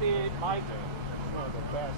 did Mike. One of the best.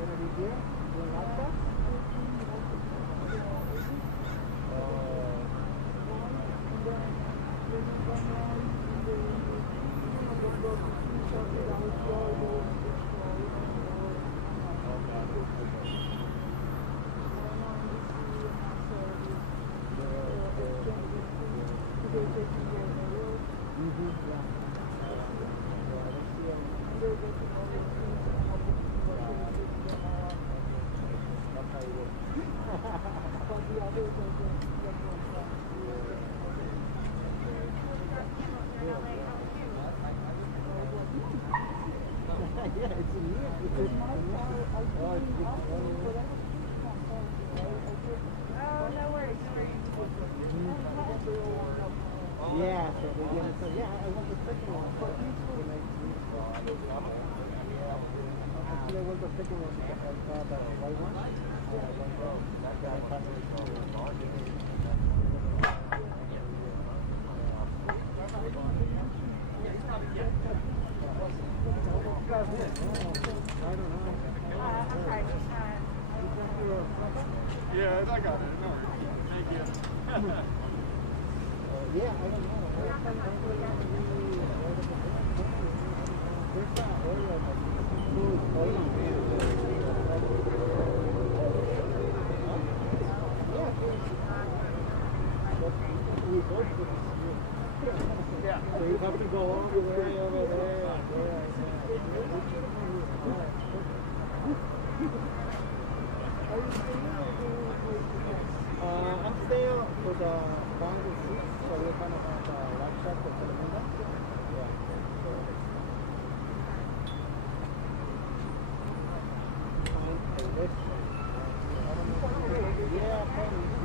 Whatever you need. Yeah, so we get it. So yeah, I want the second one. Actually, I want the second one because I saw the white one. Yeah, I got it. No, thank you. Yeah, I don't know. There's that area that's food oil. Yeah. So you have to go all the way over there. I'm staying for the longer seats, so we're kind of on the right side for the window. Yeah. Yeah, probably.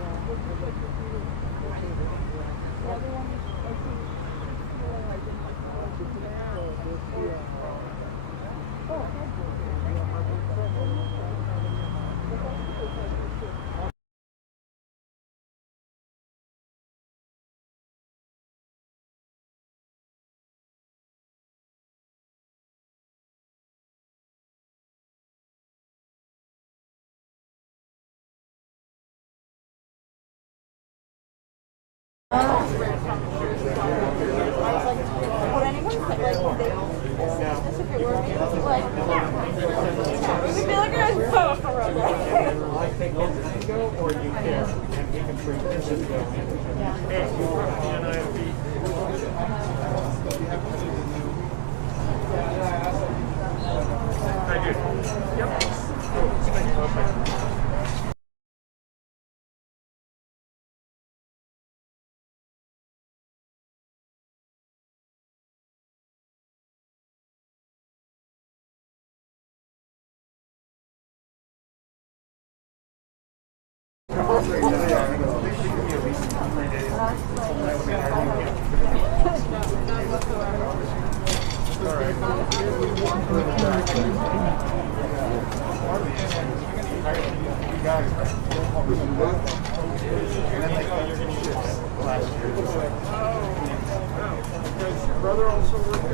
brother also work there?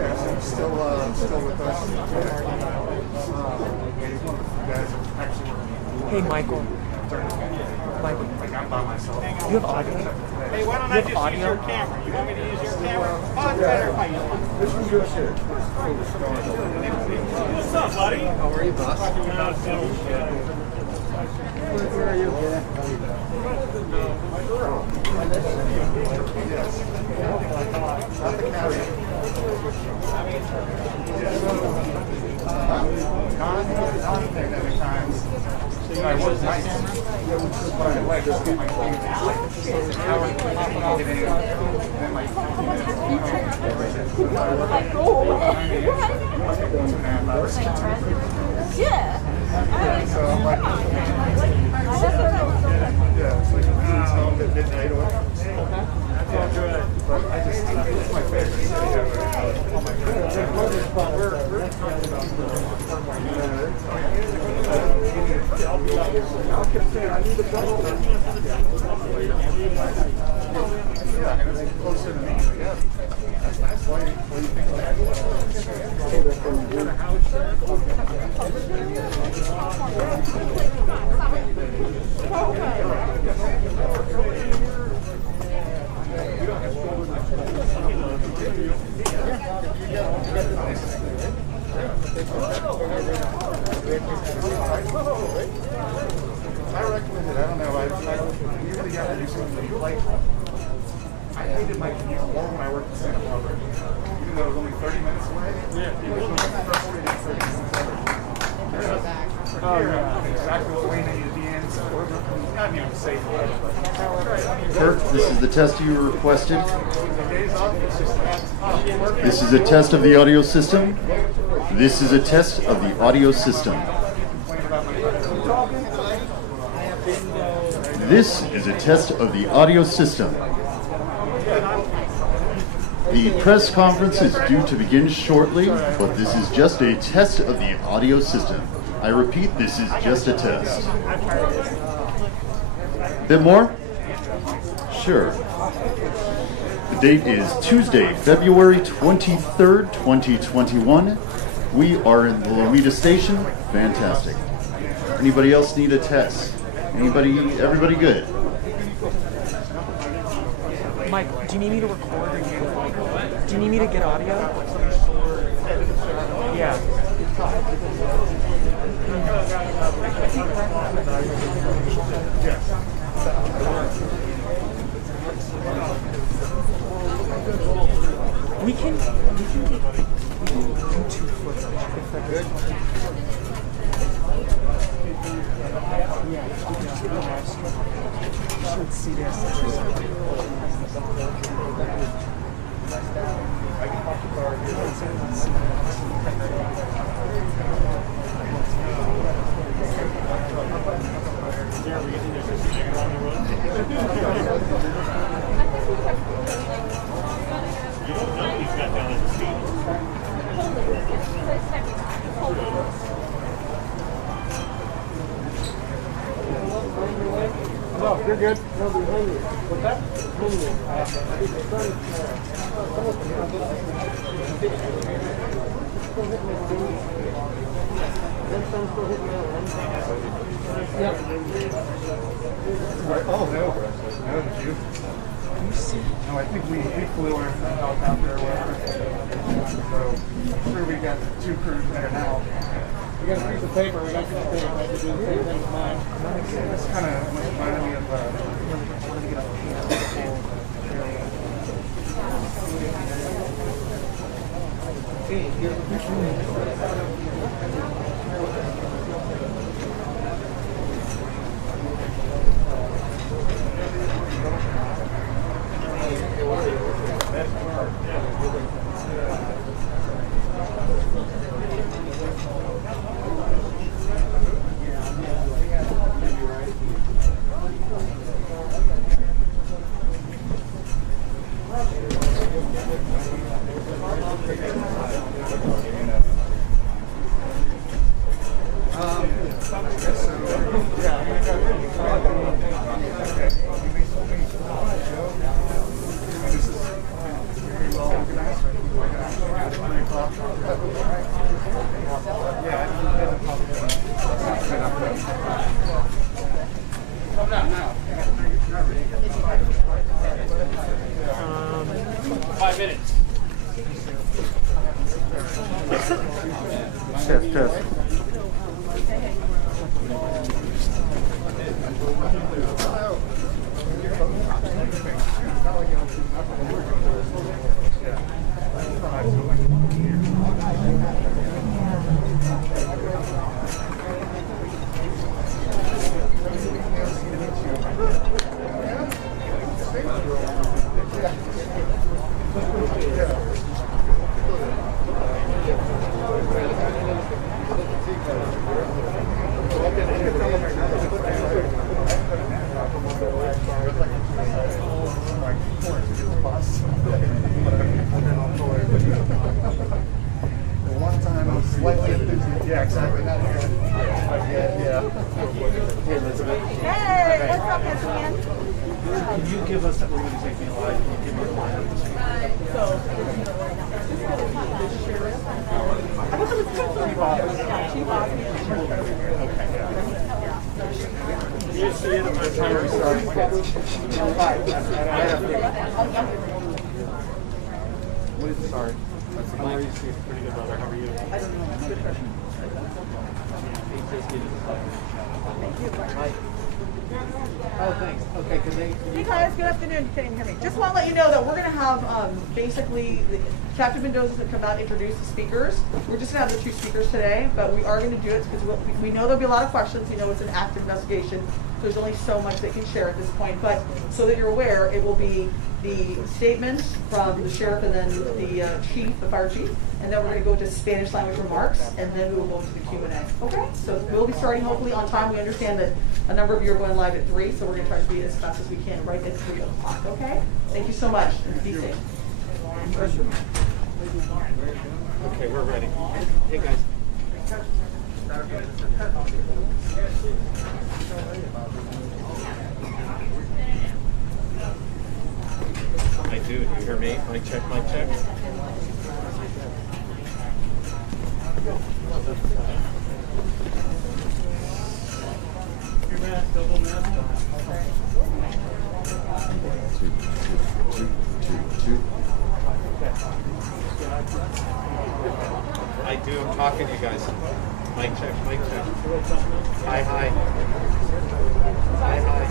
Yeah, so he's still with us. He's one of the guys that actually working. Hey, Michael. Michael. Like I'm by myself. You have audio? Hey, why don't I just use your camera? You want me to use your camera? Oh, it's better if I use mine. This one's yours here. What's up, buddy? How are you, boss? Where are you? Yes. Not the carrier. Non-thing at times. I was nice. But I like just get my phone. An hour, I'll get in. Then like 15 minutes. Yeah. So I'm like, yeah, it's like it's home at midnight or whatever. That's all good. But I just, it's my favorite city ever. Oh my God. We're talking about I need a double. Yeah, and it's closer to me. Yeah. That's nice. What do you think of that? I recommend it. I don't know. I usually have to do something like I hated my commute more when I worked in Santa Barbara. Even though it was only 30 minutes away. Yeah. It was the most frustrating 30 minutes ever. Oh, yeah. Exactly what lane I need to be in. So not even safe. Kurt, this is the test you requested. Days off, it's just like, This is a test of the audio system. This is a test of the audio system. This is a test of the audio system. The press conference is due to begin shortly, but this is just a test of the audio system. I repeat, this is just a test. Bit more? Sure. The date is Tuesday, February 23rd, 2021. We are in the Lomita station. Fantastic. Anybody else need a test? Everybody good? Mike, do you need me to record or do you need me to get audio? Yeah. We can do two footage if that's good. Yeah, we can just do the live stream. You should see this. No, you're good. No, behind you. What's that? Behind you. oh, no. No, did you? No, I think we flew in from helicopter or whatever. So, I'm sure we got two crews there now. We got a piece of paper. We got a piece of paper. I have to do the same thing with mine. It's kind of reminded me of This is very well organized. 5 minutes. Test, test. One time I was slightly enthusiastic. Yeah, exactly. Not here. Yeah. Hey, Elizabeth. Hey, what's up, Miss Ann? Can you give us that? We're going to take me live. Can you give me a line of this? You see it at my time. Sorry. How are you? Pretty good, brother. How are you? Oh, thanks. Okay, Hey guys, good afternoon. Can you hear me? Just want to let you know that we're going to have basically Captain Mendoza is going to come out and introduce the speakers. We're just going to have the 2 speakers today, but we are going to do it because we know there'll be a lot of questions. We know it's an active investigation. So there's only so much they can share at this point. But so that you're aware, it will be the statements from the sheriff and then the chief, the fire chief, and then we're going to go to Spanish language remarks, and then we will go to the Q&A. Okay? So we'll be starting hopefully on time. We understand that a number of you are going live at 3, so we're going to try to be as fast as we can right at 3 o'clock. Okay? Thank you so much. Be safe. Okay, we're ready. Hey, guys. I do. Do you hear me? Mic check, mic check. Your mask, double mask. Two. I do. I'm talking to you guys. Mic check, mic check. Hi, hi. Hi, hi.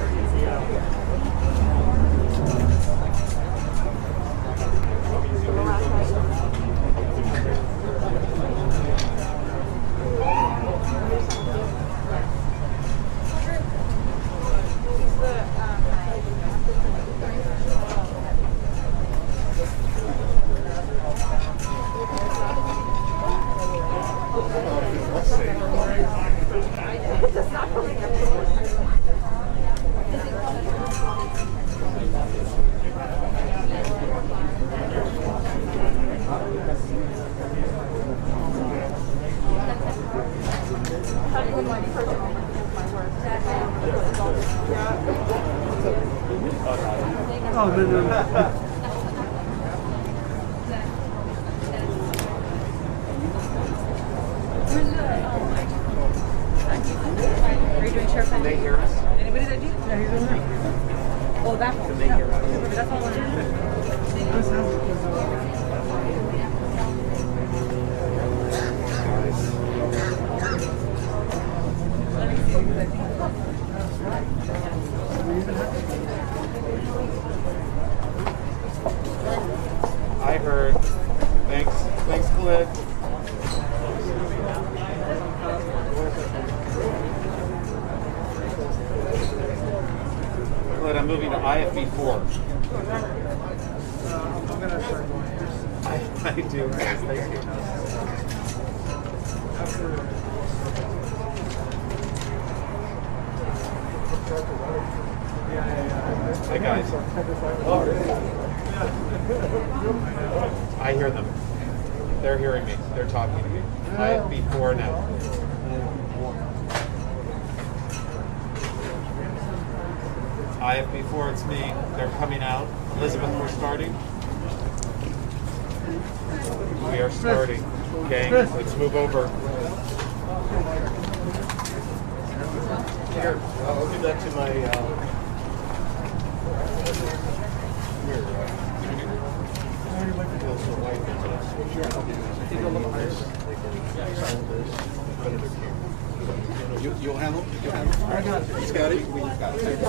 Oh, no. Are you doing sheriff? Can they hear us? Anybody that do? No, he's over there. Oh, that one. Can they hear us? That's all I want. I heard. Thanks, Khalid. Khalid, I'm moving to IFB4. I'm going to start going. I do. Thank you. Hi guys. I hear them. They're hearing me. They're talking to me. IFB4 now. IFB4, it's me. They're coming out. Elizabeth, we're starting. We are starting. Gang, let's move over. Here, I'll give that to my... You'll handle it? You'll handle it? All right, he's got it. We've got it.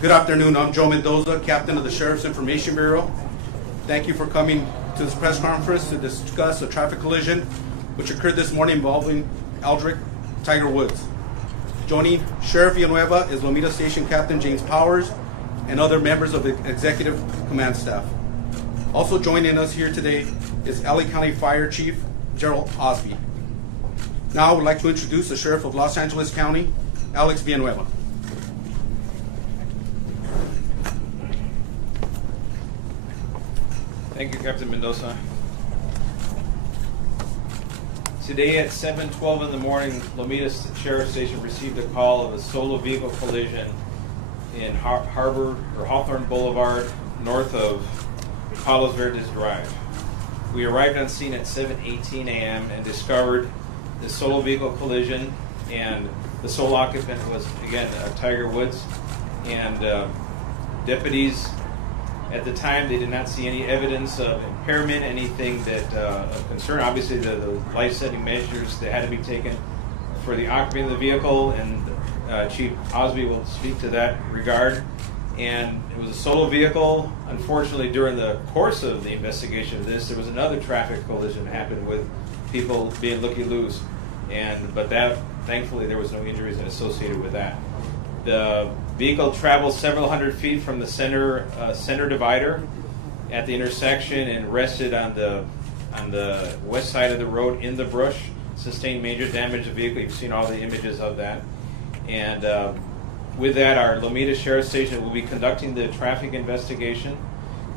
Good afternoon. I'm Joe Mendoza, Captain of the Sheriff's Information Bureau. Thank you for coming to this press conference to discuss a traffic collision which occurred this morning involving Aldrich Tiger Woods. Joining Sheriff Villanueva is Lomita Station Captain James Powers and other members of the Executive Command Staff. Also joining us here today is LA County Fire Chief Gerald Osby. Now I would like to introduce the Sheriff of Los Angeles County, Alex Villanueva. Thank you, Captain Mendoza. Today at 7:12 in the morning, Lomita Sheriff Station received a call of a solo vehicle collision in Harbor or Hawthorne Boulevard, north of Palos Verdes Drive. We arrived on scene at 7:18 a.m. and discovered the solo vehicle collision, and the sole occupant was, again, Tiger Woods. And deputies, at the time, they did not see any evidence of impairment, anything that of concern. Obviously, the life-saving measures that had to be taken for the occupant of the vehicle, and Chief Osby will speak to that regard. And it was a solo vehicle. Unfortunately, during the course of the investigation of this, there was another traffic collision that happened with people being looky-loose. But that, thankfully, there was no injuries associated with that. The vehicle traveled several hundred feet from the center divider at the intersection and rested on the west side of the road in the brush. Sustained major damage to the vehicle. You've seen all the images of that. And with that, our Lomita Sheriff Station will be conducting the traffic investigation,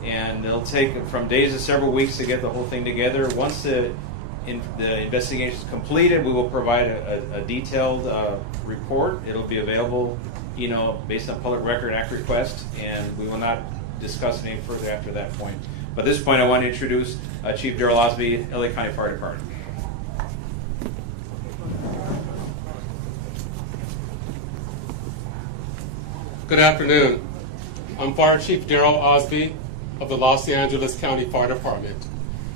and it'll take from days to several weeks to get the whole thing together. Once the investigation is completed, we will provide a detailed report. It'll be available, based on public record act request, and we will not discuss it any further after that point. But at this point, I want to introduce Chief Darrell Osby, LA County Fire Department. Good afternoon. I'm Fire Chief Darrell Osby of the Los Angeles County Fire Department.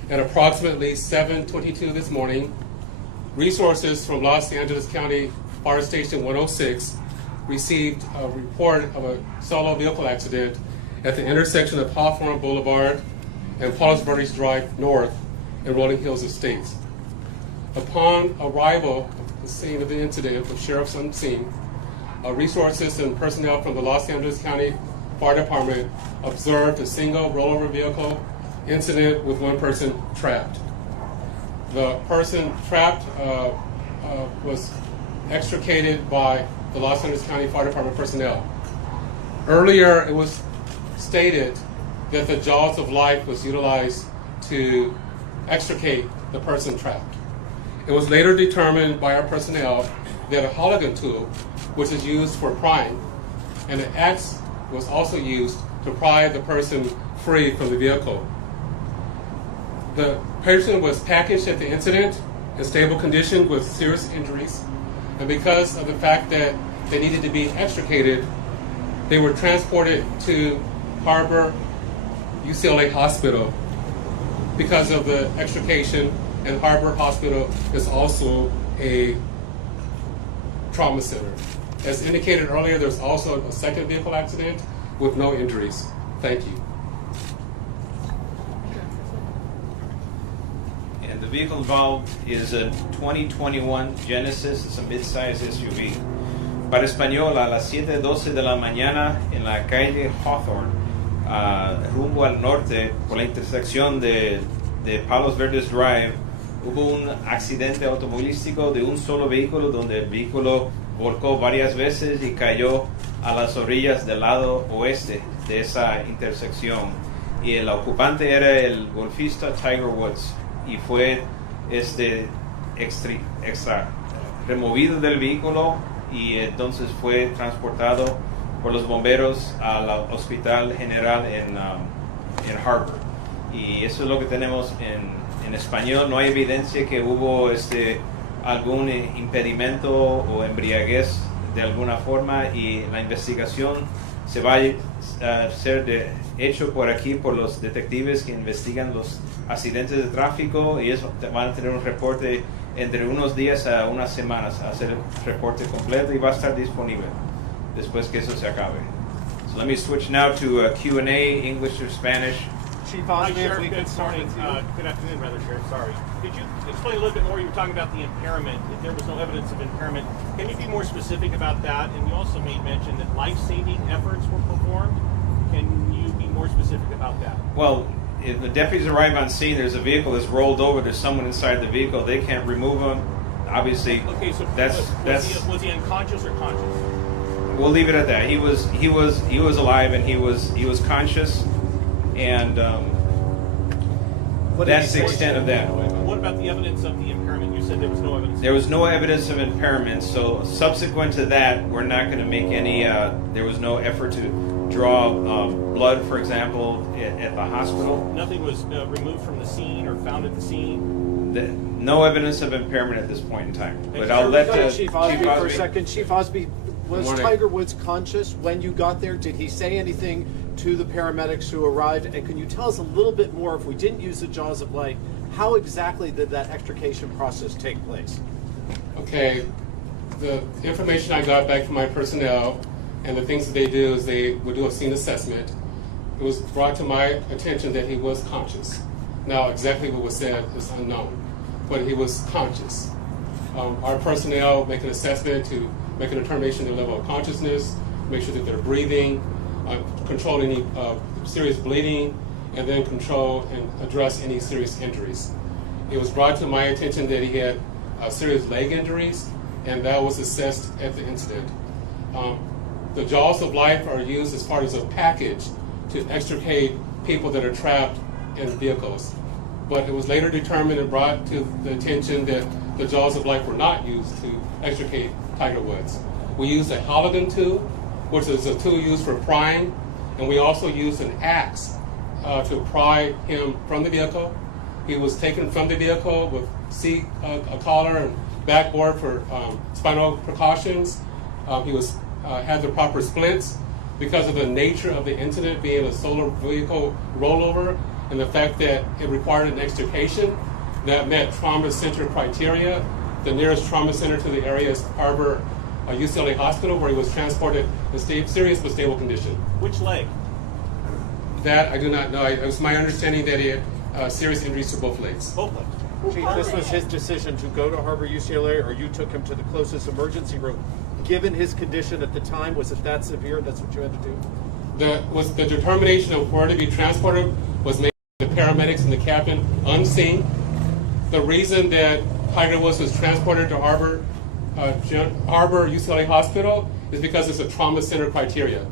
At approximately 7:22 this morning, resources from Los Angeles County Fire Station 106 received a report of a solo vehicle accident at the intersection of Hawthorne Boulevard and Palos Verdes Drive North in Rolling Hills Estates. Upon arrival at the scene of the incident with sheriffs on scene, resources and personnel from the Los Angeles County Fire Department observed a single rollover vehicle incident with one person trapped. The person trapped was extricated by the Los Angeles County Fire Department personnel. Earlier, it was stated that the jaws of life was utilized to extricate the person trapped. It was later determined by our personnel that a Hologan tool, which is used for prying, and an axe was also used to pry the person free from the vehicle. The person was packaged at the incident in stable condition with serious injuries, and because of the fact that they needed to be extricated, they were transported to Harbor UCLA Hospital. Because of the extrication, and Harbor Hospital is also a trauma center. As indicated earlier, there's also a second vehicle accident with no injuries. Thank you. And the vehicle involved is a 2021 Genesis. It's a mid-size SUV. Para español, a las 7:12 de la mañana en la calle Hawthorne, rumbo al norte, por la intersección de Palos Verdes Drive, hubo un accidente automovilístico de un solo vehículo donde el vehículo volcó varias veces y cayó a las orillas del lado oeste de esa intersección. Y el ocupante era el golfista Tiger Woods y fue extra removido del vehículo y entonces fue transportado por los bomberos al Hospital General en Harbor. Y eso es lo que tenemos en español. No hay evidencia que hubo algún impedimento o embriaguez de alguna forma, y la investigación se va a ser hecho por aquí por los detectives que investigan los accidentes de tráfico, y ellos van a tener un reporte entre unos días a unas semanas, a hacer el reporte completo, y va a estar disponible después que eso se acabe. So let me switch now to Q&A, English or Spanish. Chief Hi, Osby, if Sheriff. we could Good start morning. with you. Good afternoon, rather, Sheriff. Sorry. Could you explain a little bit more? You were talking about the impairment. If there was no evidence of impairment, can you be more specific about that? And you also made mention that life-saving efforts were performed. Can you be more specific about that? Well, if the deputies arrive on scene, there's a vehicle that's rolled over, there's someone inside the vehicle, they can't remove him. Obviously, Okay, so was he unconscious or conscious? we'll leave it at that. He was alive, and he was conscious, and What did that's he the say? extent of that. What about the evidence of the impairment? You said there was no evidence. There was no evidence of impairment, so subsequent to that, we're not going to make any. There was no effort to draw blood, for example, at the hospital. Nothing was removed from the scene or found at the scene. No evidence of impairment at this point in time. But you. I'll let Chief Osby Chief for a Osby. second. Chief Osby, was Good morning. Tiger Woods conscious when you got there? Did he say anything to the paramedics who arrived? And can you tell us a little bit more, if we didn't use the jaws of life, how exactly did that extrication process take place? Okay, the information I got back from my personnel and the things that they do is they would do a scene assessment. It was brought to my attention that he was conscious. Now, exactly what was said is unknown, but he was conscious. Our personnel make an assessment to make a determination of their level of consciousness, make sure that they're breathing, control any serious bleeding, and then control and address any serious injuries. It was brought to my attention that he had serious leg injuries, and that was assessed at the incident. The jaws of life are used as part of a package to extricate people that are trapped in vehicles. But it was later determined and brought to the attention that the jaws of life were not used to extricate Tiger Woods. We used a Halligan tool, which is a tool used for prying, and we also used an axe to pry him from the vehicle. He was taken from the vehicle with a collar and backboard for spinal precautions. He was had the proper splints. Because of the nature of the incident being a solar vehicle rollover and the fact that it required an extrication that met trauma center criteria, the nearest trauma center to the area is Harbor UCLA Hospital, where he was transported in serious but stable condition. Which leg? That I do not know. It was my understanding that he had serious injuries to both legs. Both legs. Chief, this was his decision to go to Harbor UCLA, or you took him to the closest emergency room. Given his condition at the time, was it that severe? That's what you had to do? The determination of where to be transported was made by the paramedics and the captain unseen. The reason that Tiger Woods was transported to Harbor UCLA Hospital is because it's a trauma center criteria.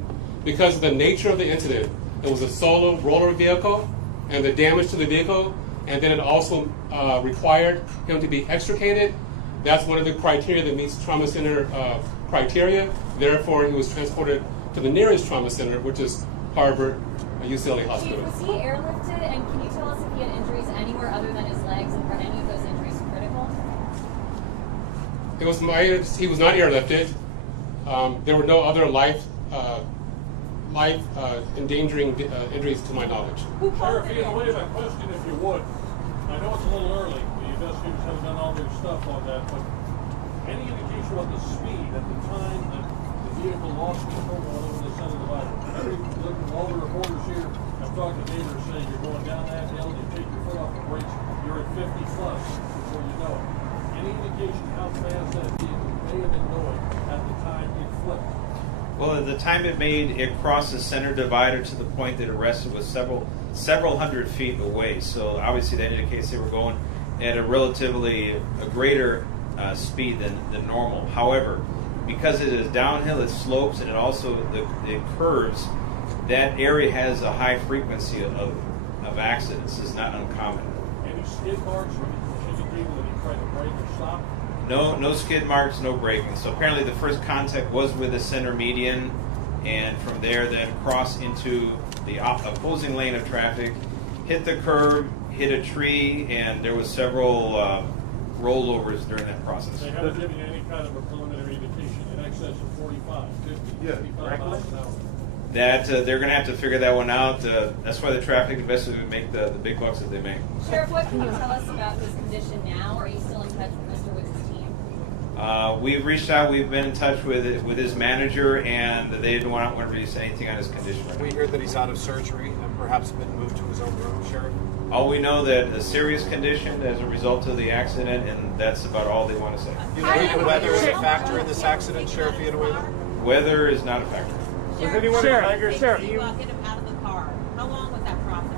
Because of the nature of the incident, it was a solo roller vehicle and the damage to the vehicle, and then it also required him to be extricated. That's one of the criteria that meets trauma center criteria. Therefore, he was transported to the nearest trauma center, which is Harbor UCLA Hospital. Was he airlifted, and can you tell us if he had injuries anywhere other than his legs, and were any of those injuries critical? He was not airlifted. There were no other life endangering injuries to my knowledge. Sheriff, wait a question if you would. I know it's a little early. The investigators haven't done all their stuff on that, but any indication what the speed at the time that the vehicle lost control over the center divider? Looking at all the reporters here, I've talked to neighbors saying you're going down that hill, you take your foot off the brakes, you're at 50 plus before you know it. Any indication how fast that vehicle may have been going at the time it flipped? Well, at the time it made, it crossed the center divider to the point that it rested was several hundred feet away. So obviously that indicates they were going at a relatively greater speed than normal. However, because it is downhill, it slopes, and it also the curves, that area has a high frequency of accidents. It's not uncommon. Any skid marks or any indicating that he tried to brake or stop? No skid marks, no braking. So apparently the first contact was with the center median, and from there then crossed into the opposing lane of traffic, hit the curb, hit a tree, and there was several rollovers during that process. They haven't given you any kind of a preliminary indication in excess of 45, 50, 55 miles an hour. That they're going to have to figure that one out. That's why the traffic investigators make the big bucks that they make. Sheriff, what can you tell us about his condition now? Are you still in touch with Mr. Woods' team? We've reached out. We've been in touch with his manager, and they didn't want to release anything on his condition. We hear that he's out of surgery and perhaps been moved to his own room, Sheriff. All we know that a serious condition as a result of the accident, and that's about all they want to say. You know the weather is a factor in this accident, Sheriff Villanueva? Weather is not a factor. Was anyone at Tiger's Sheriff, team? you get him out of the car. How long was that process?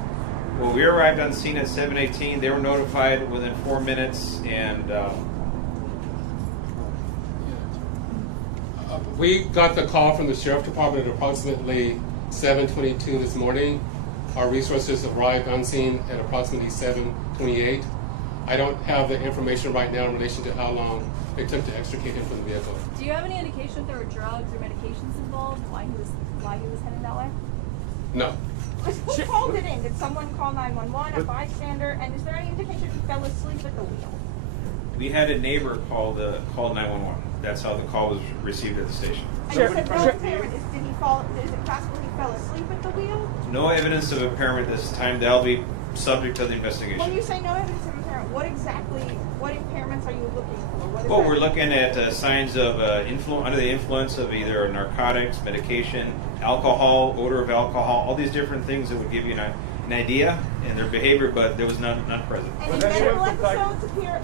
Well, we arrived on scene at 7:18. They were notified within 4 minutes, and we got the call from the Sheriff Department at approximately 7:22 this morning. Our resources arrived on scene at approximately 7:28. I don't have the information right now in relation to how long it took to extricate him from the vehicle. Do you have any indication if there were drugs or medications involved? Why he was heading that way? No. Who called it in? Did someone call 911, a bystander? And is there any indication he fell asleep at the wheel? we had a neighbor call 911. That's how the call was received at the station. And you said no impairment. Did he fall? Is it possible he fell asleep at the wheel? No evidence of impairment this time. That'll be subject to the investigation. When you say no evidence of impairment, what impairments are you looking for? Well, we're looking at signs of under the influence of either narcotics, medication, alcohol, odor of alcohol, all these different things that would give you an idea in their behavior, but there was none present. Any medical episodes appear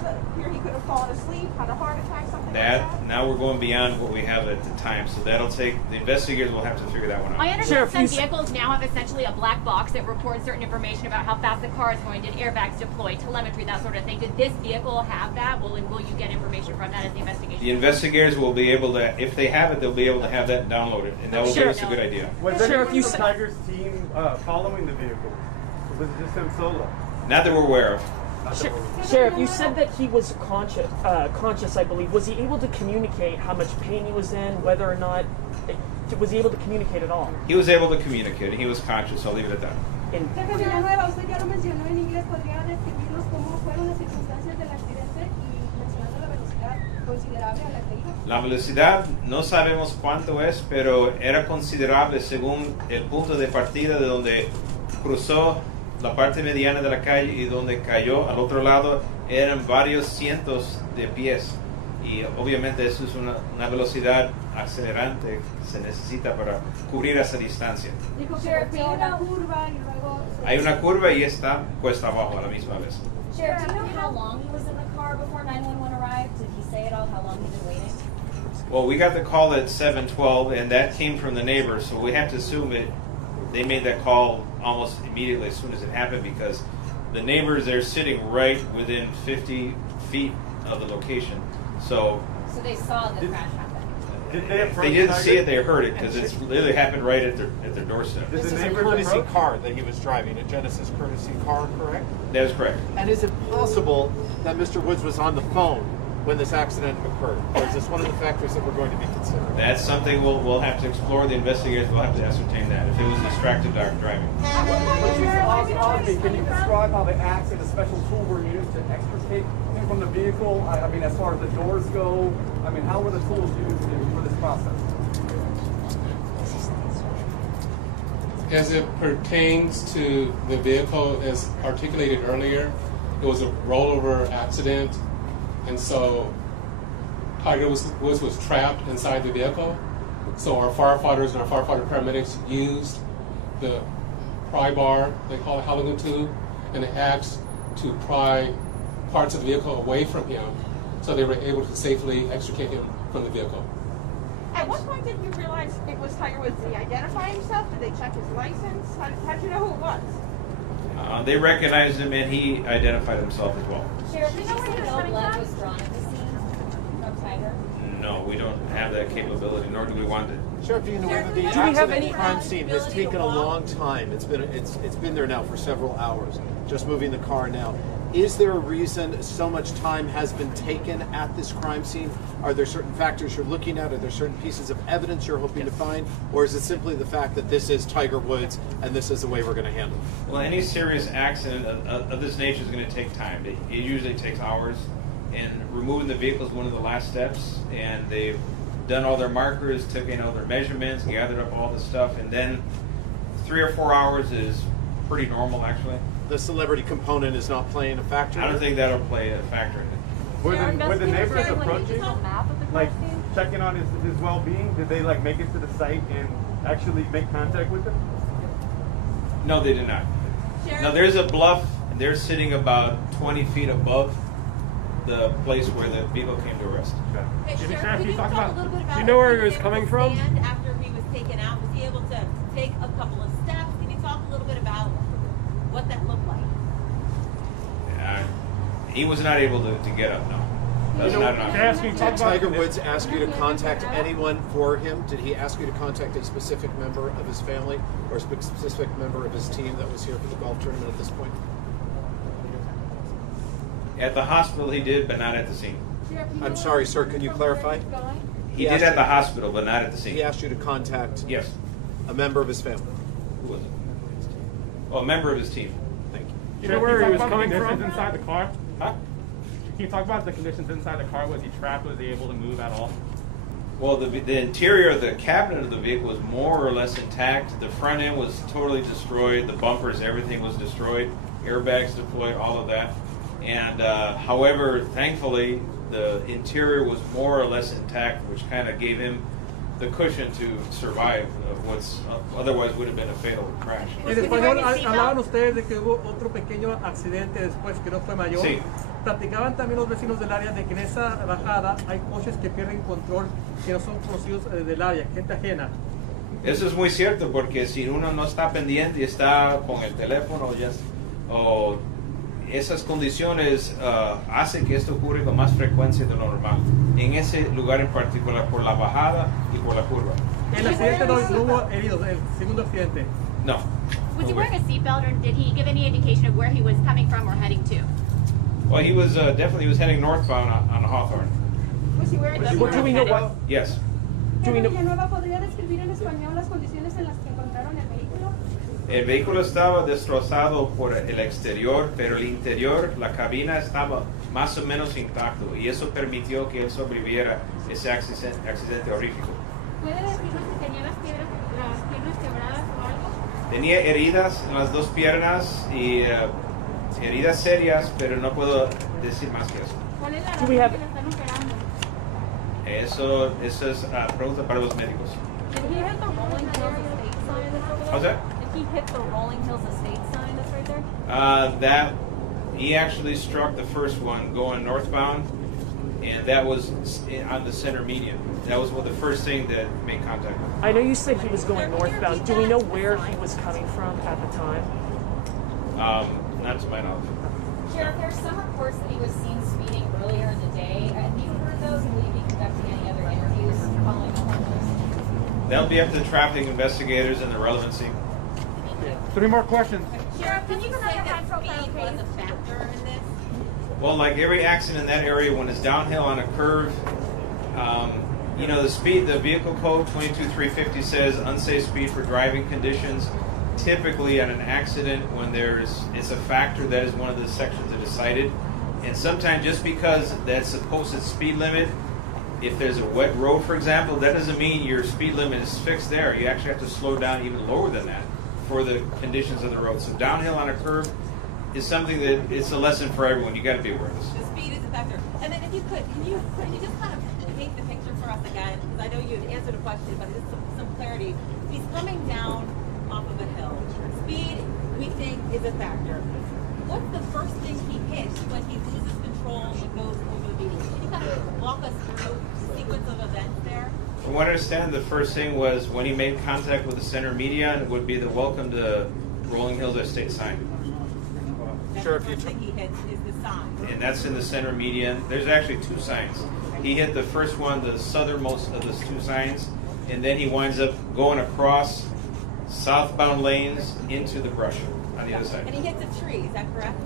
he could have fallen asleep, had a heart attack, something like that? Now we're going beyond what we have at the time, so that'll take, the investigators will have to figure that one out. I understand some vehicles now have essentially a black box that records certain information about how fast the car is going, did airbags deploy, telemetry, that sort of thing. Did this vehicle have that? Will you get information from that as the investigation? The investigators will be able to, if they have it, they'll be able to have that and download it, and that will give us a good idea. Was anyone from Tiger's team following the vehicle? Or was it just him solo? Not that we're aware of. Sheriff, you said that he was conscious, I believe. Was he able to communicate how much pain he was in, whether or not, was he able to communicate at all? He was able to communicate, and he was conscious. I'll leave it at that. La velocidad no sabemos cuánto es, pero era considerable según el punto de partida de donde cruzó la parte mediana de la calle y donde cayó al otro lado eran varios cientos de pies. Y obviamente eso es una velocidad acelerante que se necesita para cubrir esa distancia. Hay una curva y está cuesta abajo a la misma vez. Sheriff, do you know how long he was in the car before 911 arrived? Did he say at all how long he'd been waiting? Well, we got the call at 7:12, and that came from the neighbors, so we have to assume they made that call almost immediately as soon as it happened, because the neighbors, they're sitting right within 50 feet of the location. So they saw the crash happen. They didn't see it, they heard it, because it's literally happened right at their doorstep. This is a courtesy car that he was driving, a Genesis courtesy car, correct? That is correct. And is it possible that Mr. Woods was on the phone when this accident occurred? Or is this one of the factors that we're going to be considering? That's something we'll have to explore. The investigators will have to ascertain that, if it was distracted driving. Can you describe how the axe and the special tool were used to extricate him from the vehicle? I mean, as far as the doors go, I mean, how were the tools used for this process? As it pertains to the vehicle, as articulated earlier, it was a rollover accident, and so Tiger Woods was trapped inside the vehicle. So our firefighters and our firefighter paramedics used the pry bar, they call it Halligan tube, and the axe to pry parts of the vehicle away from him, so they were able to safely extricate him from the vehicle. At what point did you realize it was Tiger Woods? Did he identify himself? Did they check his license? How did you know who it was? They recognized him, and he identified himself as well. Sheriff, did you say no blood was drawn at the scene from Tiger? No, we don't have that capability, nor do we want it. Sheriff, do you know whether the accident crime scene has taken a long time? It's been there now for several hours. Just moving the car now. Is there a reason so much time has been taken at this crime scene? Are there certain factors you're looking at? Are there certain pieces of evidence you're hoping to find? Or is it simply the fact that this is Tiger Woods and this is the way we're going to handle it? Well, any serious accident of this nature is going to take time. It usually takes hours, and removing the vehicle is one of the last steps, and they've done all their markers, taken all their measurements, gathered up all the stuff, and then 3 or 4 hours is pretty normal, actually. The celebrity component is not playing a factor? I don't think that'll play a factor in it. Were the neighbors approaching, like checking on his well-being? Did they like make it to the site and actually make contact with him? No, they did not. Now there's a bluff, and they're sitting about 20 feet above the place where the vehicle came to rest. Hey, Sheriff, can you talk a little bit about Do you know where he was coming from? After he was taken out, was he able to take a couple of steps? Can you talk a little bit about what that looked like? He was not able to get up, no. That's not an option. Did Tiger Woods ask you to contact anyone for him? Did he ask you to contact a specific member of his family or a specific member of his team that was here for the golf tournament at this point? At the hospital he did, but not at the scene. I'm sorry, sir, can you clarify? He did at the hospital, but not at the scene. He asked you to contact Yes. a member of his family? Who was it? Oh, a member of his team. Thank you. Do you know where he was coming from? Inside the car? Huh? Can you talk about the conditions inside the car? Was he trapped? Was he able to move at all? Well, the interior of the cabinet of the vehicle was more or less intact. The front end was totally destroyed. The bumpers, everything was destroyed. Airbags deployed, all of that. And however, thankfully, the interior was more or less intact, which kind of gave him the cushion to survive what's otherwise would have been a fatal crash. En español hablaban ustedes de que hubo otro pequeño accidente después que no fue mayor. Sí. Platicaban también los vecinos del área de que en esa bajada hay coches que pierden control, que no son conocidos del área, gente ajena. Eso es muy cierto, porque si uno no está pendiente y está con el teléfono o esas condiciones hacen que esto ocurra con más frecuencia de lo normal. En ese lugar en particular, por la bajada y por la curva. El accidente no hubo heridos, el segundo accidente. No. Was he wearing a seatbelt, or did he give any indication of where he was coming from or heading to? Well, he was definitely heading northbound on Hawthorne. Was he wearing a Do we know what? Yes. Do we know? Villanueva, ¿podría describir en español las condiciones en las que encontraron el vehículo? El vehículo estaba destrozado por el exterior, pero el interior, la cabina estaba más o menos intacto y eso permitió que él sobreviviera ese accidente horrífico. ¿Puede decirnos si tenía las piernas quebradas o algo? Tenía heridas en las dos piernas y heridas serias, pero no puedo decir más que eso. ¿Cuál es la razón que la están operando? Eso es pregunta para los médicos. Did he hit the Rolling Hills Estate sign that's over there? How's that? Did he hit the Rolling Hills Estate sign that's right there? He actually struck the first one going northbound, and that was on the center median. That was the first thing that made contact. I know you said he was going northbound. Do we know where he was coming from at the time? Not to my knowledge. Sheriff, there's some reports that he was seen speeding earlier in the day. Have you heard those, and will you be conducting any other interviews following up on those? That'll be up to traffic investigators and the relevancy. 3 more questions. Sheriff, can you say that speed was a factor in this? Well, like every accident in that area, when it's downhill on a curve, the speed, the vehicle code 22350 says unsafe speed for driving conditions. Typically, on an accident, when it's a factor, that is one of the sections that is cited. And sometimes, just because that's the posted speed limit, if there's a wet road, for example, that doesn't mean your speed limit is fixed there. You actually have to slow down even lower than that for the conditions of the road. So downhill on a curve is something that it's a lesson for everyone. You got to be aware of this. The speed is a factor. And then if you could, can you just kind of paint the picture for us again? Because I know you've answered a question, but just some clarity. He's coming down off of a hill. Speed, we think, is a factor. What's the first thing he hits when he loses control and goes over the median? Can you kind of walk us through the sequence of events there? From what I understand, the first thing was when he made contact with the center median would be the welcome to Rolling Hills Estate sign. Sure, the first thing he hits is the sign. And that's in the center median. There's actually 2 signs. He hit the first one, the southernmost of those 2 signs, and then he winds up going across southbound lanes into the brush on the other side. And he hits a tree, is that correct?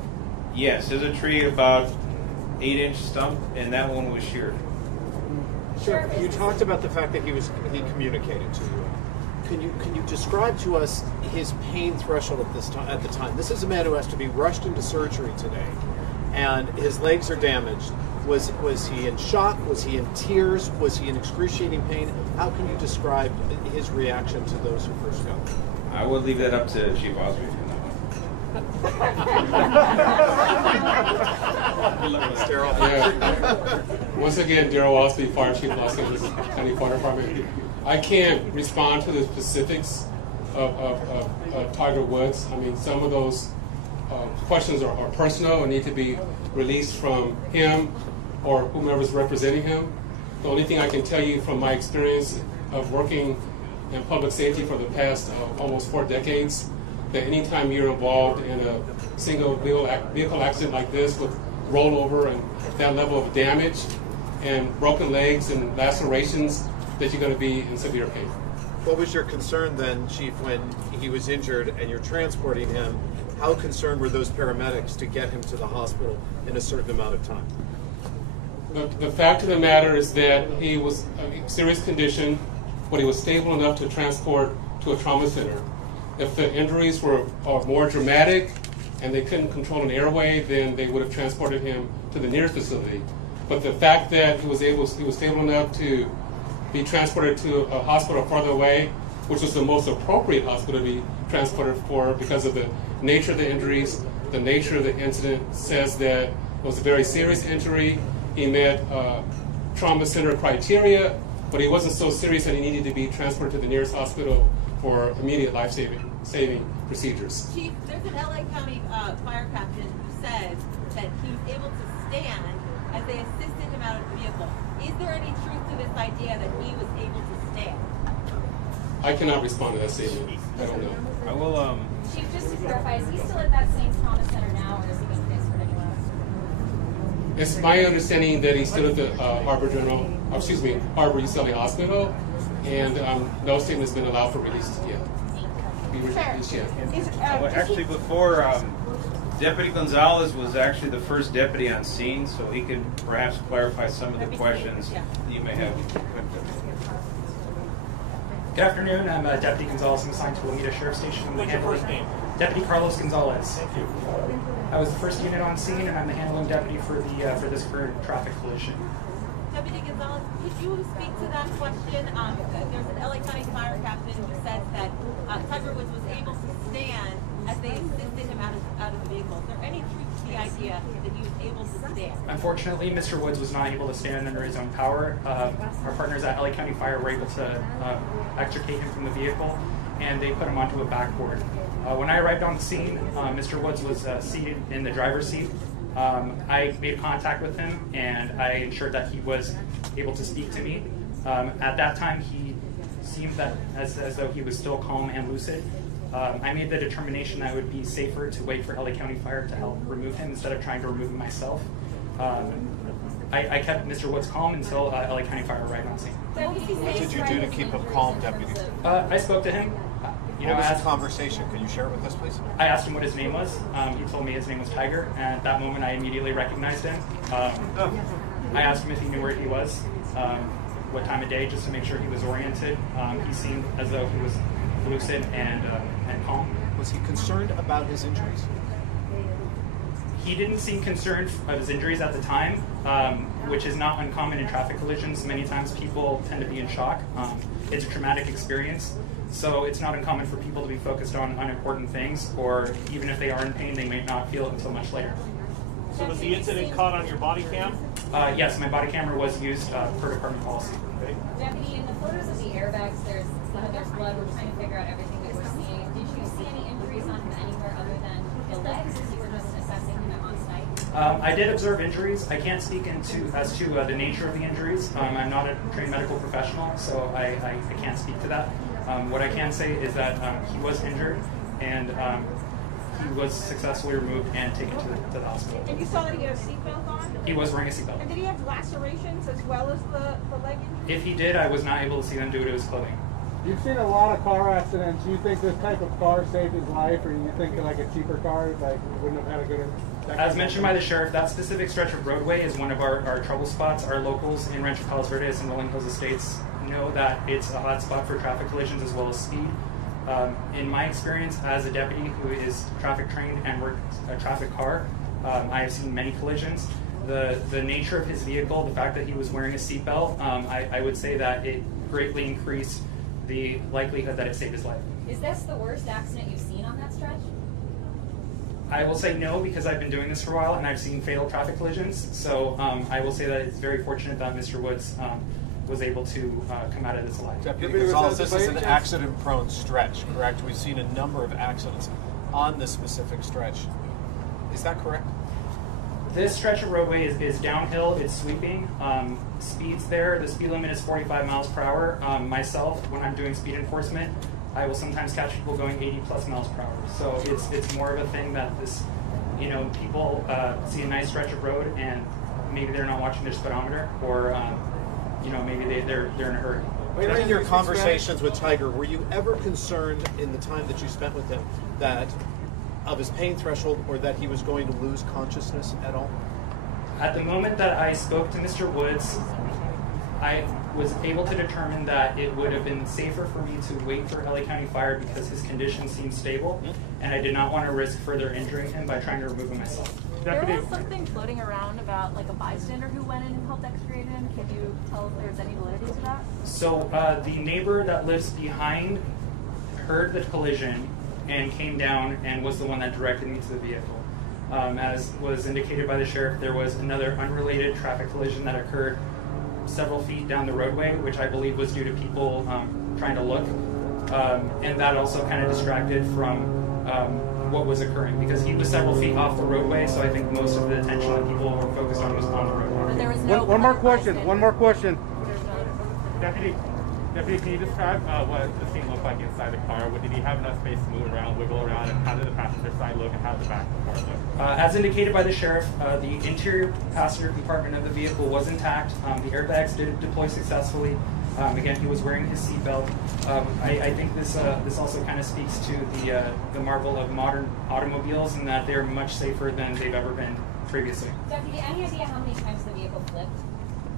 Yes, there's a tree about 8-inch stump, and that one was sheared. Sure. You talked about the fact that he communicated to you. Can you describe to us his pain threshold at the time? This is a man who has to be rushed into surgery today, and his legs are damaged. Was he in shock? Was he in tears? Was he in excruciating pain? How can you describe his reaction to those who first go? I would leave that up to Chief Osby. Once again, Daryl Osby, Fire Chief, Los Angeles County Fire Department. I can't respond to the specifics of Tiger Woods. I mean, some of those questions are personal and need to be released from him or whomever's representing him. The only thing I can tell you from my experience of working in public safety for the past almost 4 decades, that anytime you're involved in a single vehicle accident like this with rollover and that level of damage and broken legs and lacerations, that you're going to be in severe pain. What was your concern then, Chief, when he was injured and you're transporting him? How concerned were those paramedics to get him to the hospital in a certain amount of time? The fact of the matter is that he was in serious condition, but he was stable enough to transport to a trauma center. If the injuries were more dramatic and they couldn't control an airway, then they would have transported him to the nearest facility. But the fact that he was stable enough to be transported to a hospital farther away, which was the most appropriate hospital to be transported for because of the nature of the injuries, the nature of the incident says that it was a very serious injury. He met trauma center criteria, but he wasn't so serious that he needed to be transported to the nearest hospital for immediate life-saving procedures. Chief, there's an LA County fire captain who says that he was able to stand as they assisted him out of the vehicle. Is there any truth to this idea that he was able to stand? I cannot respond to that statement. I don't know. I will. Chief, just to clarify, is he still at that same trauma center now, or is he being transferred anywhere else? It's my understanding that he's still at the Harbor UCLA Hospital, and no statement has been allowed for release yet. Well, actually, before Deputy Gonzalez was actually the first deputy on scene, so he can perhaps clarify some of the questions that you may have. Good afternoon. I'm Deputy Gonzalez. I'm assigned to Lomita Sheriff Station. What's your first name? Deputy Carlos Gonzalez. Thank you. I was the first unit on scene, and I'm the handling deputy for this current traffic collision. Deputy Gonzalez, could you speak to that question? There's an LA County fire captain who says that Tiger Woods was able to stand as they assisted him out of the vehicle. Is there any truth to the idea that he was able to stand? Unfortunately, Mr. Woods was not able to stand under his own power. Our partners at LA County Fire were able to extricate him from the vehicle, and they put him onto a backboard. When I arrived on the scene, Mr. Woods was seated in the driver's seat. I made contact with him, and I ensured that he was able to speak to me. At that time, he seemed that as though he was still calm and lucid. I made the determination that it would be safer to wait for LA County Fire to help remove him instead of trying to remove him myself. I kept Mr. Woods calm until LA County Fire arrived on scene. What did you do to keep him calm, Deputy? I spoke to him. What was the conversation? Can you share it with us, please? I asked him what his name was. He told me his name was Tiger, and at that moment I immediately recognized him. I asked him if he knew where he was, what time of day, just to make sure he was oriented. He seemed as though he was lucid and calm. Was he concerned about his injuries? He didn't seem concerned of his injuries at the time, which is not uncommon in traffic collisions. Many times people tend to be in shock. It's a traumatic experience. So it's not uncommon for people to be focused on unimportant things, or even if they are in pain, they may not feel it until much later. So was the incident caught on your body cam? Yes, my body camera was used per department policy. Okay. Deputy, in the photos of the airbags, there's blood. We're trying to figure out everything that we're seeing. Did you see any injuries on him anywhere other than the legs, as you were just assessing him on site? I did observe injuries. I can't speak as to the nature of the injuries. I'm not a trained medical professional, so I can't speak to that. What I can say is that he was injured, and he was successfully removed and taken to the hospital. And you saw that he had a seatbelt on? He was wearing a seatbelt. And did he have lacerations as well as the leg injury? If he did, I was not able to see them due to his clothing. You've seen a lot of car accidents. Do you think this type of car saved his life, or you think like a cheaper car wouldn't have had a good... As mentioned by the sheriff, that specific stretch of roadway is one of our trouble spots. Our locals in Rancho Palos Verdes and Rolling Hills Estates know that it's a hot spot for traffic collisions as well as speed. In my experience as a deputy who is traffic trained and works a traffic car, I have seen many collisions. the nature of his vehicle, the fact that he was wearing a seatbelt, I would say that it greatly increased the likelihood that it saved his life. Is this the worst accident you've seen on that stretch? I will say no, because I've been doing this for a while and I've seen fatal traffic collisions. So I will say that it's very fortunate that Mr. Woods was able to come out of this alive. Deputy Gonzalez, this is an accident-prone stretch, correct? We've seen a number of accidents on this specific stretch. Is that correct? This stretch of roadway is downhill, it's sweeping. Speeds there, the speed limit is 45 miles per hour. Myself, when I'm doing speed enforcement, I will sometimes catch people going 80 plus miles per hour. So it's more of a thing that this, people see a nice stretch of road and maybe they're not watching their speedometer, or maybe they're in a hurry. In your conversations with Tiger, were you ever concerned in the time that you spent with him that of his pain threshold, or that he was going to lose consciousness at all? At the moment that I spoke to Mr. Woods, I was able to determine that it would have been safer for me to wait for LA County Fire because his condition seemed stable, and I did not want to risk further injuring him by trying to remove him myself. There was something floating around about like a bystander who went in and helped extricate him. Can you tell if there's any validity to that? So the neighbor that lives behind heard the collision and came down and was the one that directed me to the vehicle. As was indicated by the sheriff, there was another unrelated traffic collision that occurred several feet down the roadway, which I believe was due to people trying to look. And that also kind of distracted from what was occurring, because he was several feet off the roadway, so I think most of the attention that people were focused on was on the roadway. But there was no One more question. Deputy, can you describe what the scene looked like inside the car? Did he have enough space to move around, wiggle around, and how did the passenger side look, and how did the back compartment look? As indicated by the sheriff, the interior passenger compartment of the vehicle was intact. The airbags did deploy successfully. Again, he was wearing his seatbelt. I think this also kind of speaks to the marvel of modern automobiles, and that they're much safer than they've ever been previously. Deputy, any idea how many times the vehicle flipped?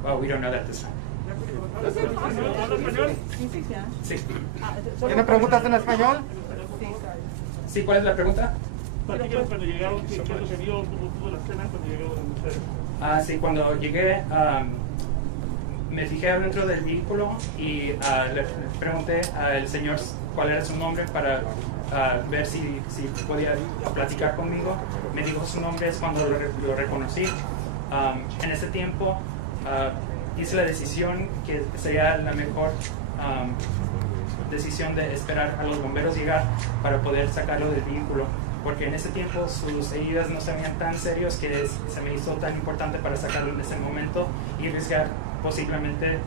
Well, we don't know that this time. Sí. ¿Tiene preguntas en español? Sí, ¿cuál es la pregunta? Sí, cuando llegué, me fijé adentro del vehículo y le pregunté al señor cuál era su nombre para ver si podía platicar conmigo. Me dijo su nombre, es cuando lo reconocí. En ese tiempo hice la decisión que sería la mejor decisión de esperar a los bomberos llegar para poder sacarlo del vehículo, porque en ese tiempo sus heridas no se veían tan serios que se me hizo tan importante para sacarlo en ese momento y arriesgar posiblemente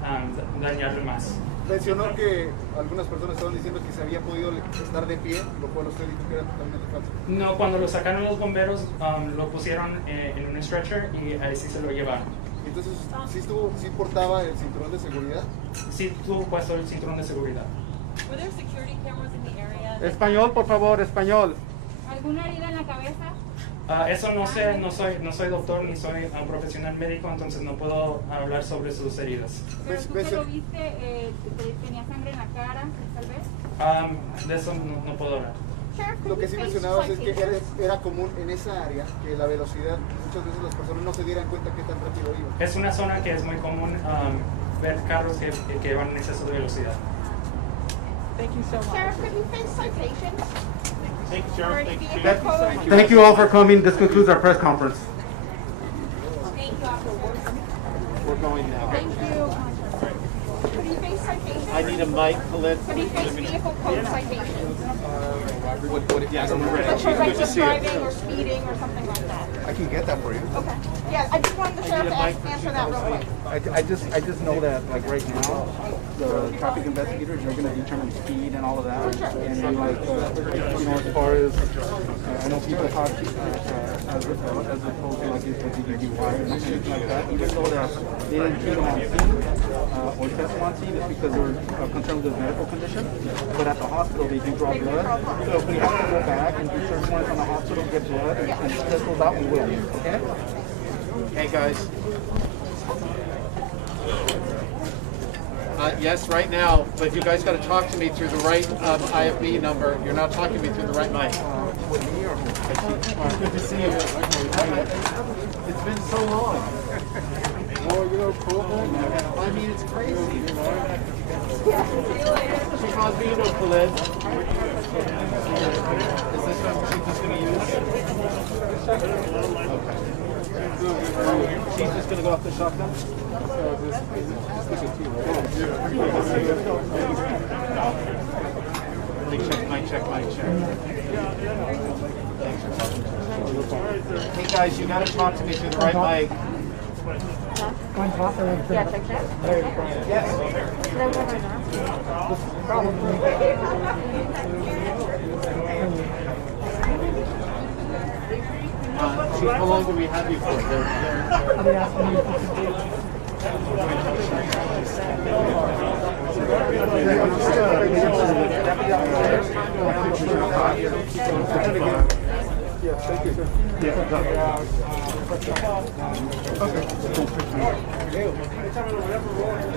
dañarlo más. Mencionó que algunas personas estaban diciendo que se había podido estar de pie, lo cual usted dijo que era totalmente falso. No, cuando lo sacaron los bomberos, lo pusieron en un stretcher y ahí sí se lo llevaron. Entonces, ¿sí portaba el cinturón de seguridad? Sí tuvo puesto el cinturón de seguridad. Were there security cameras in the area? Español, por favor, español. ¿Alguna herida en la cabeza? Eso no sé, no soy doctor ni soy un profesional médico, entonces no puedo hablar sobre sus heridas. ¿Pero tú que lo viste, tenía sangre en la cara, tal vez? De eso no puedo hablar. Lo que sí mencionabas es que era común en esa área que la velocidad, muchas veces las personas no se dieran cuenta qué tan rápido iba. Es una zona que es muy común ver carros que van en exceso de velocidad. Thank you so much. Sheriff, could we face citations? Thank you, Sheriff. Thank you. Thank you all for coming. This concludes our press conference. Thank you, officer. We're going now. Thank you. Could he face citations? I need a mic, Khalid. Could he face vehicle code citations? Yes, I'm ready. Like for Good to reckless see you. driving or speeding or something like that. I can get that for you. Okay. Yeah, I just wanted the sheriff to answer that real quick. I just know that like right now, the traffic investigators are going to determine speed and all of that. And then like as far as I know people talk as opposed to like if the DUI and anything like that. Even though that they didn't treat him on scene or test him on scene, it's because they're concerned with his medical condition. But at the hospital they do draw blood. So if we have to go back and do certain points on the hospital, get blood and test those out, we will. Okay? Hey guys. Yes, right now, but you guys got to talk to me through the right IFB number. You're not talking to me through the right mic. with me or good to see you. It's been so long. I mean, it's crazy. She calls me, Khalid. Is this what she's just going to use? She's just going to go off the shotgun? Mic check. Hey guys, you got to talk to me through the right mic. Yeah, check that. Yes. Chief, how long do we have you for?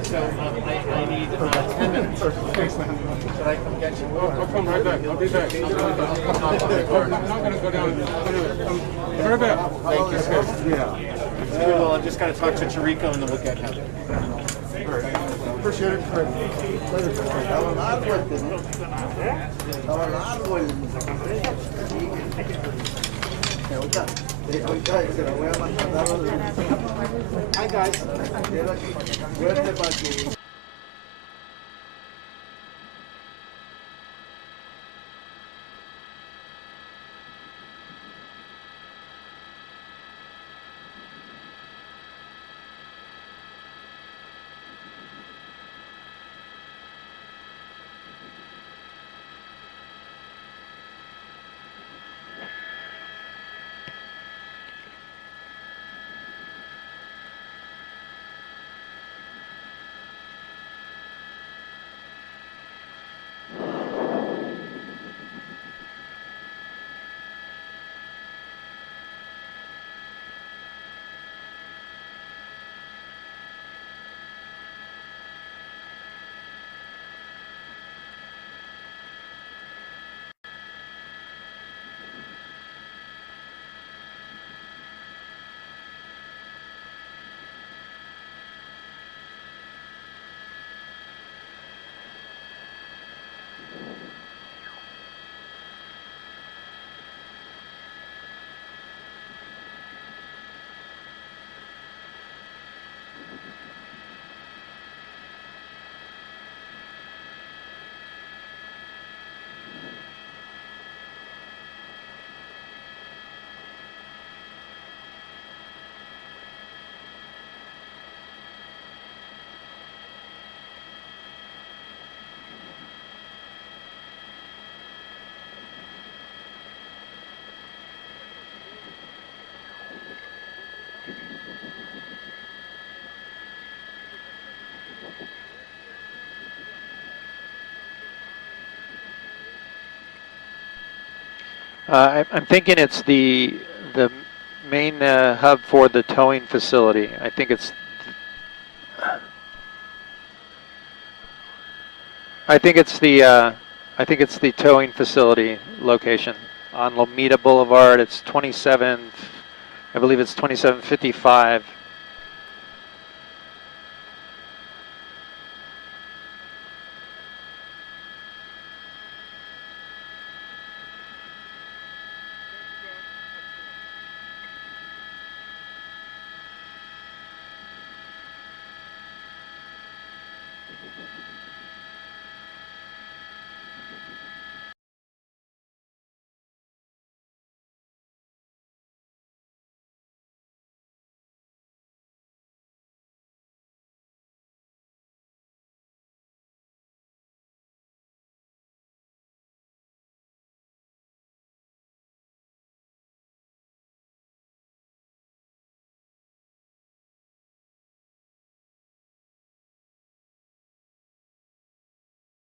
So I need 10 minutes. Should I come get you? I'll come right back. I'll be back. I'm not going to go down. Right back. Thank you, sir. Well, I've just got to talk to Chirico and then we'll get him. Appreciate it. Hi guys. I'm thinking it's the main hub for the towing facility. I think it's the towing facility location on Lomita Boulevard. It's 27. I believe it's 2755.